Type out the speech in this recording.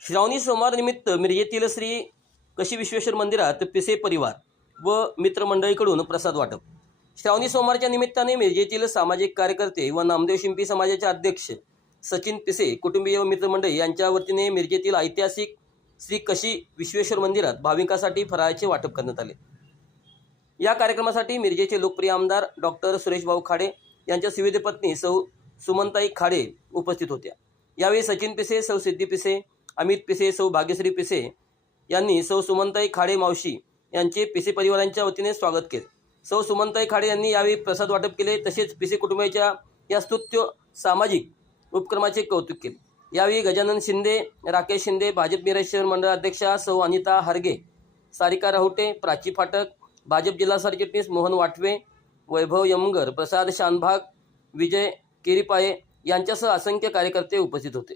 श्रावणी सोमवार निमित्त मिरजेतील श्री कशी विश्वेश्वर मंदिरात पिसे परिवार व मित्रमंडळीकडून प्रसाद वाटप. श्रावणी सोमवारच्या निमित्ताने मिरजेतील सामाजिक कार्यकर्ते व नामदेव शिंपी समाजाचे अध्यक्ष सचिन पिसे कुटुंबीय व मित्रमंडळी यांच्या वतीने मिरजेतील ऐतिहासिक श्री कशी विश्वेश्वर मंदिरात भाविकांसाठी फराळाचे वाटप करण्यात आले. या कार्यक्रमासाठी मिरजेचे लोकप्रिय आमदार डॉक्टर सुरेशभाऊ खाडे यांच्या सुविध पत्नी सौ सुमनताई खाडे उपस्थित होत्या. यावेळी सचिन पिसे सौ सिद्धी पिसे अमित पिसे सौ भाग्यश्री पिसे यांनी सौ सुमनताई खाडे मावशी यांचे पिसे परिवारांच्या वतीने स्वागत केले. सौ सुमनताई खाडे यांनी यावेळी प्रसाद वाटप केले तसेच पिसे कुटुंबाच्या या स्तुत्य सामाजिक उपक्रमाचे कौतुक केले. यावेळी गजानन शिंदे राकेश शिंदे भाजप मिरज शहर मंडळ अध्यक्षा सौ अनिता हरगे सारिका राहुटे प्राची फाटक भाजप जिल्हा सरचिटणीस मोहन वाटवे वैभव यमगर प्रसाद शानभाग विजय केरीपाये यांच्यासह असंख्य कार्यकर्ते उपस्थित होते.